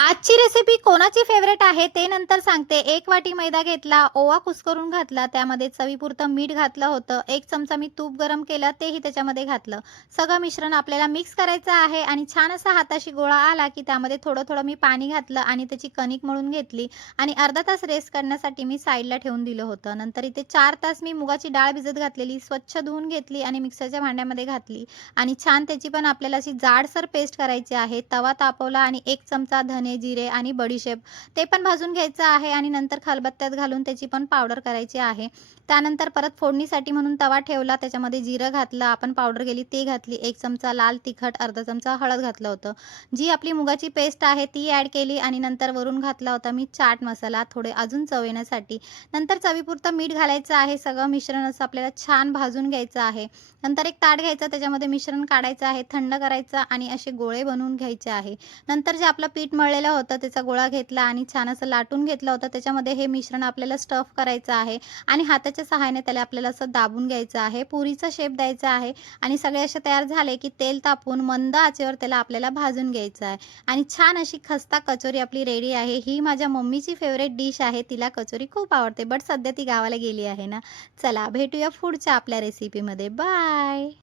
आजची रेसिपी कोणाची फेवरेट आहे ते नंतर सांगते. 1 वाटी मैदा घेतला, ओवा कुस्करून घातला, त्यामध्ये चवीपुरतं मीठ घातलं होतं. 1 चमचा मी तूप गरम केलं, तेही त्याच्यामध्ये घातलं. सगळं मिश्रण आपल्याला मिक्स करायचं आहे आणि छान असा हाताशी गोळा आला, की त्यामध्ये थोडं-थोडं मी पाणी घातलं आणि त्याची कणिक मळून घेतली आणि अर्धा तास रेस्ट करण्यासाठी मी साईडला ठेवून दिलं होतं. नंतर इथे 4 तास मी मुगाची डाळ भिजत घातलेली, स्वच्छ धुवून घेतली आणि मिक्सरच्या भांड्यामध्ये घातली आणि छान त्याची पण आपल्याला अशी जाडसर पेस्ट करायची आहे. तवा तापवला आणि 1 चमचा धने, जिरे आणि बडीशेप ते पण भाजून घ्यायचं आहे आणि नंतर खलबत्त्यात घालून त्याची पण पावडर करायची आहे. त्यानंतर परत फोडणीसाठी म्हणून तवा ठेवला, त्याच्यामध्ये जिरं घातलं, आपण पावडर केली ती घातली, 1 चमचा लाल तिखट, अर्धा चमचा हळद घातलं होतं. जी आपली मुगाची पेस्ट आहे ती ॲड केली आणि नंतर वरून घातला होता मी चाट मसाला थोडे अजून चव येण्यासाठी. नंतर चवीपुरतं मीठ घालायचं आहे. सगळं मिश्रण असं आपल्याला छान भाजून घ्यायचं आहे. नंतर एक ताट घ्यायचं, त्याच्यामध्ये मिश्रण काढायचं आहे, थंड करायचं आणि असे गोळे बनवून घ्यायचे आहे. नंतर जे आपलं पीठ मळलेलं होतं त्याचा गोळा घेतला आणि छान असं लाटून घेतलं होतं. त्याच्यामध्ये हे मिश्रण आपल्याला स्टफ करायचं आहे आणि हाताच्या सहाय्याने त्याला आपल्याला असं दाबून घ्यायचं आहे. पुरीचा शेप द्यायचा आहे आणि सगळे असे तयार झाले, की तेल तापवून मंद आचेवर त्याला आपल्याला भाजून घ्यायचं आहे आणि छान अशी खस्ता कचोरी आपली रेडी आहे. ही माझ्या मम्मीची फेव्हरेट डिश आहे. तिला कचोरी खूप आवडते, बट सध्या ती गावाला गेली आहे ना. चला भेटूया पुढच्या आपल्या रेसिपीमध्ये. बाय.